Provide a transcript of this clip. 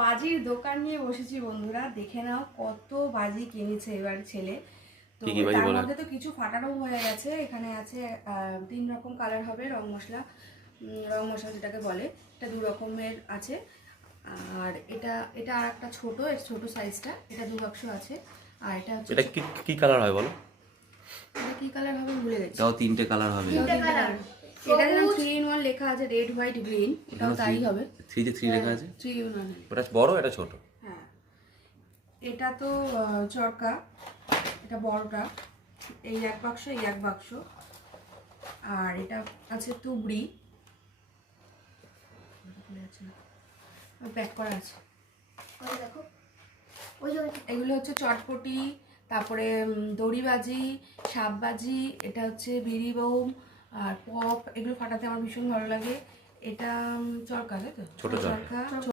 বাজির দোকান নিয়ে বসেছি বন্ধুরা, দেখে নাও কত বাজি কিনেছে এবার ছেলে। তো তার মধ্যে তো কিছু ফাটানো হয়ে গেছে। এখানে আছে 3 রকম কালার হবে রং মশলা, যেটাকে বলে, এটা 2 রকমের আছে। আর এটা এটা আর একটা ছোট, এর ছোট সাইজটা, এটা 2 বাক্স আছে। আর এটা হচ্ছে, এটা কি কালার হয় বলো? এটা কি কালার হবে ভুলে গেছি। তাও 3টে কালার হবে। 3টে কালার। এটা যেমন 3 in 1 লেখা আছে, রেড হোয়াইট গ্রিন, এটাও তাই হবে। 3 লেখা আছে। 3 in 1। ওটা বড়, এটা ছোট। হ্যাঁ, এটা তো চরকা, এটা বড়টা, এই এক বাক্স, এই এক বাক্স। আর এটা আছে তুবড়ি, প্যাক করা আছে। দেখো, এগুলো হচ্ছে চটপটি, তারপরে দড়িবাজি, সাপবাজি, এটা হচ্ছে বিড়ি বোম আর পপ, এগুলো ফাটাতে আমার ভীষণ ভালো লাগে। এটা চরকা, তাই তো? ছোট চরকা।